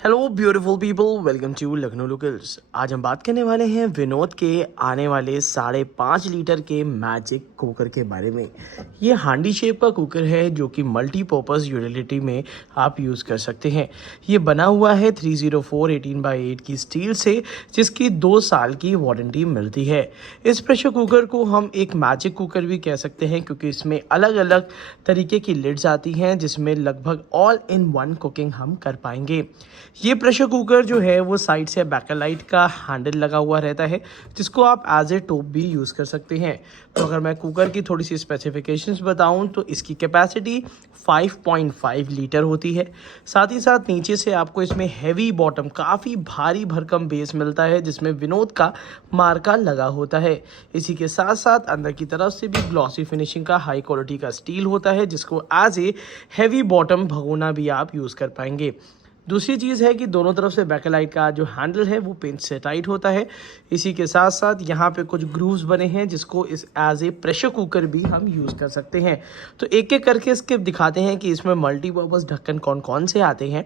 Hello beautiful people, welcome to Lucknow locals. आज हम बात करने वाले हैं विनोद के आने वाले 5.5 लीटर के मैजिक कुकर के बारे में। ये हांडी शेप का कुकर है जो कि मल्टीपर्पज़ यूटिलिटी में आप यूज़ कर सकते हैं। ये बना हुआ है 304 18x8 की स्टील से, जिसकी 2 साल की वारंटी मिलती है। इस प्रेशर कुकर को हम एक मैजिक कुकर भी कह सकते हैं क्योंकि इसमें अलग अलग तरीके की लिड्स आती हैं जिसमें लगभग ऑल इन वन कुकिंग हम कर पाएंगे। ये प्रेशर कुकर जो है वो साइड से बैकलाइट का हैंडल लगा हुआ रहता है जिसको आप एज ए टोप भी यूज़ कर सकते हैं। तो अगर मैं कुकर की थोड़ी सी स्पेसिफिकेशंस बताऊं तो इसकी कैपेसिटी 5.5 लीटर होती है। साथ ही साथ नीचे से आपको इसमें हैवी बॉटम, काफ़ी भारी भरकम बेस मिलता है जिसमें विनोद का मार्का लगा होता है। इसी के साथ साथ अंदर की तरफ से भी ग्लॉसी फिनिशिंग का हाई क्वालिटी का स्टील होता है जिसको एज ए हैवी बॉटम भगोना भी आप यूज़ कर पाएंगे। दूसरी चीज़ है कि दोनों तरफ से बैकलाइट का जो हैंडल है वो पिन से टाइट होता है। इसी के साथ साथ यहाँ पे कुछ ग्रूव्स बने हैं जिसको इस एज ए प्रेशर कुकर भी हम यूज़ कर सकते हैं। तो एक एक करके इसके दिखाते हैं कि इसमें मल्टीपर्पज़ ढक्कन कौन कौन से आते हैं।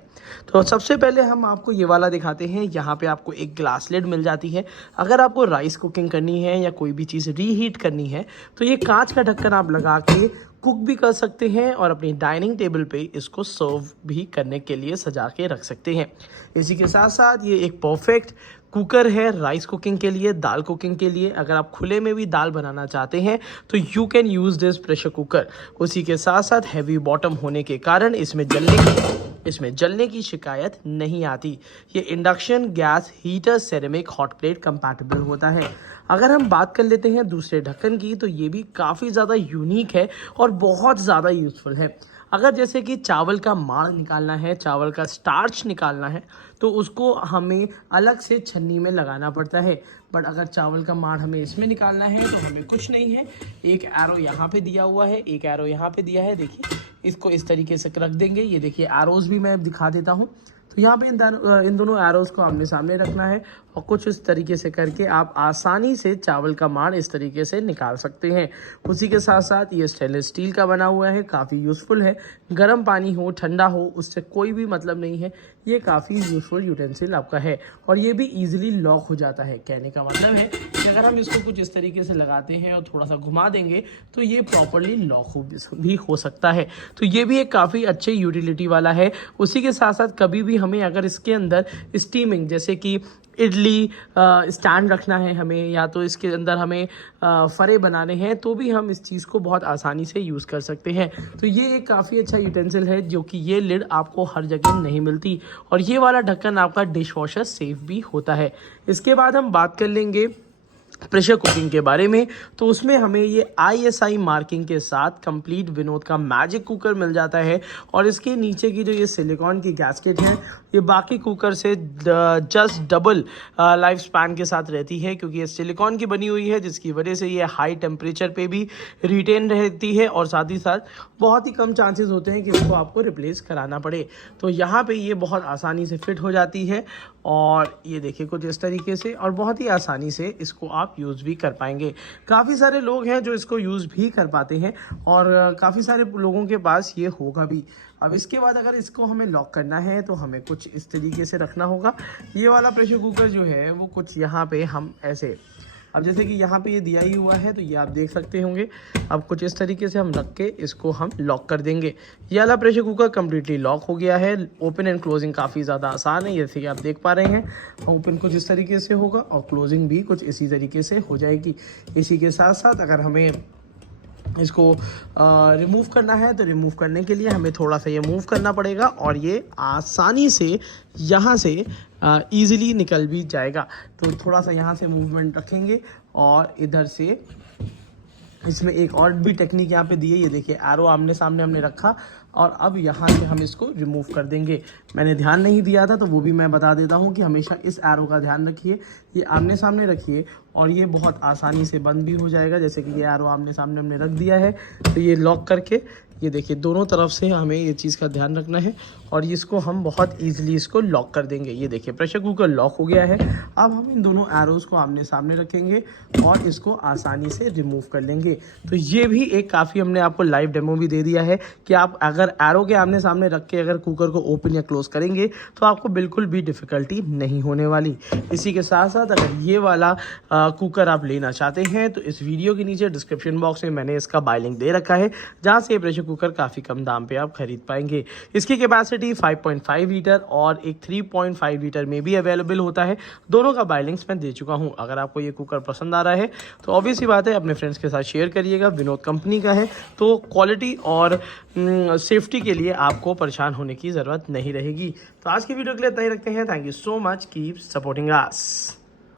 तो सबसे पहले हम आपको ये वाला दिखाते हैं। यहाँ पे आपको एक ग्लास लिड मिल जाती है। अगर आपको राइस कुकिंग करनी है या कोई भी चीज़ रीहीट करनी है तो ये कांच का ढक्कन आप लगा के कुक भी कर सकते हैं और अपनी डाइनिंग टेबल पे इसको सर्व भी करने के लिए सजा के रख सकते हैं। इसी के साथ साथ ये एक परफेक्ट कुकर है राइस कुकिंग के लिए, दाल कुकिंग के लिए। अगर आप खुले में भी दाल बनाना चाहते हैं तो you can use this pressure cooker. उसी के साथ साथ हैवी बॉटम होने के कारण इसमें जलने की शिकायत नहीं आती। ये induction gas heater ceramic hot plate compatible होता है। अगर हम बात कर लेते हैं दूसरे ढक्कन की तो ये भी काफ़ी ज़्यादा यूनिक है और बहुत ज़्यादा यूज़फुल है। अगर जैसे कि चावल का माड़ निकालना है, चावल का स्टार्च निकालना है तो उसको हमें अलग से छन्नी में लगाना पड़ता है। बट अगर चावल का माड़ हमें इसमें निकालना है तो हमें कुछ नहीं है, एक एरो यहाँ पे दिया हुआ है, एक एरो यहाँ पे दिया है। देखिए, इसको इस तरीके से रख देंगे। ये देखिए एरोज़ भी मैं दिखा देता हूँ। तो यहाँ पे इन दोनों एरोज़ को आमने सामने रखना है और कुछ इस तरीके से करके आप आसानी से चावल का माड़ इस तरीके से निकाल सकते हैं। उसी के साथ साथ ये स्टेनलेस स्टील का बना हुआ है, काफ़ी यूज़फुल है। गर्म पानी हो, ठंडा हो, उससे कोई भी मतलब नहीं है। ये काफ़ी यूज़फुल यूटेंसिल आपका है और ये भी ईजिली लॉक हो जाता है। कहने का मतलब है कि अगर हम इसको कुछ इस तरीके से लगाते हैं और थोड़ा सा घुमा देंगे तो ये प्रॉपरली लॉक भी हो सकता है। तो ये भी एक काफ़ी अच्छे यूटिलिटी वाला है। उसी के साथ साथ कभी भी हमें अगर इसके अंदर स्टीमिंग, जैसे कि इडली स्टैंड रखना है हमें, या तो इसके अंदर हमें फरे बनाने हैं, तो भी हम इस चीज़ को बहुत आसानी से यूज़ कर सकते हैं। तो ये एक काफ़ी अच्छा यूटेंसिल है जो कि ये लिड आपको हर जगह नहीं मिलती। और ये वाला ढक्कन आपका डिश वॉशर सेफ भी होता है। इसके बाद हम बात कर लेंगे प्रेशर कुकिंग के बारे में। तो उसमें हमें ये ISI मार्किंग के साथ कंप्लीट विनोद का मैजिक कुकर मिल जाता है। और इसके नीचे की जो ये सिलिकॉन की गैस्केट है ये बाकी कुकर से जस्ट डबल लाइफ स्पैन के साथ रहती है क्योंकि ये सिलिकॉन की बनी हुई है जिसकी वजह से ये हाई टेम्परेचर पे भी रिटेन रहती है और साथ ही साथ बहुत ही कम चांसेस होते हैं कि इसको आपको रिप्लेस कराना पड़े। तो यहाँ पे ये बहुत आसानी से फिट हो जाती है और ये देखिए कुछ इस तरीके से, और बहुत ही आसानी से इसको आप यूज़ भी कर पाएंगे। काफ़ी सारे लोग हैं जो इसको यूज़ भी कर पाते हैं और काफ़ी सारे लोगों के पास ये होगा भी। अब इसके बाद अगर इसको हमें लॉक करना है तो हमें कुछ इस तरीके से रखना होगा। ये वाला प्रेशर कुकर जो है वो कुछ यहाँ पे हम ऐसे, अब जैसे कि यहाँ पे ये दिया ही हुआ है तो ये आप देख सकते होंगे। अब कुछ इस तरीके से हम रख के इसको हम लॉक कर देंगे। ये वाला प्रेशर कुकर कम्प्लीटली लॉक हो गया है। ओपन एंड क्लोजिंग काफ़ी ज़्यादा आसान है, जैसे कि आप देख पा रहे हैं। ओपन कुछ इस तरीके से होगा और क्लोजिंग भी कुछ इसी तरीके से हो जाएगी। इसी के साथ साथ अगर हमें इसको रिमूव करना है तो रिमूव करने के लिए हमें थोड़ा सा ये मूव करना पड़ेगा और ये आसानी से यहाँ से ईज़िली निकल भी जाएगा। तो थोड़ा सा यहाँ से मूवमेंट रखेंगे और इधर से इसमें एक और भी टेक्निक यहाँ पे दी है। ये देखिए एरो आमने सामने हमने रखा और अब यहाँ से हम इसको रिमूव कर देंगे। मैंने ध्यान नहीं दिया था तो वो भी मैं बता देता हूँ कि हमेशा इस एरो का ध्यान रखिए। ये आमने सामने रखिए और ये बहुत आसानी से बंद भी हो जाएगा। जैसे कि ये एरो आमने सामने हमने रख दिया है तो ये लॉक करके, ये देखिए दोनों तरफ से हमें ये चीज़ का ध्यान रखना है और इसको हम बहुत ईजिली इसको लॉक कर देंगे। ये देखिए प्रेशर कुकर लॉक हो गया है। अब हम इन दोनों एरोज़ को आमने सामने रखेंगे और इसको आसानी से रिमूव कर लेंगे। तो ये भी एक काफ़ी हमने आपको लाइव डेमो भी दे दिया है कि आप अगर एरो के आमने सामने रख के अगर कुकर को ओपन या क्लोज यूज़ करेंगे तो आपको बिल्कुल भी डिफ़िकल्टी नहीं होने वाली। इसी के साथ साथ अगर ये वाला कुकर आप लेना चाहते हैं तो इस वीडियो के नीचे डिस्क्रिप्शन बॉक्स में मैंने इसका बाय लिंक दे रखा है, जहाँ से ये प्रेशर कुकर काफ़ी कम दाम पे आप खरीद पाएंगे। इसकी कैपेसिटी 5.5 लीटर और एक 3.5 लीटर में भी अवेलेबल होता है। दोनों का बाय लिंक्स मैं दे चुका हूँ। अगर आपको ये कुकर पसंद आ रहा है तो ऑब्वियस सी बात है अपने फ्रेंड्स के साथ शेयर करिएगा। विनोद कंपनी का है तो क्वालिटी और सेफ्टी के लिए आपको परेशान होने की ज़रूरत नहीं रहेगी। तो आज की वीडियो के लिए इतना ही रखते हैं। Thank you so much, keep supporting us.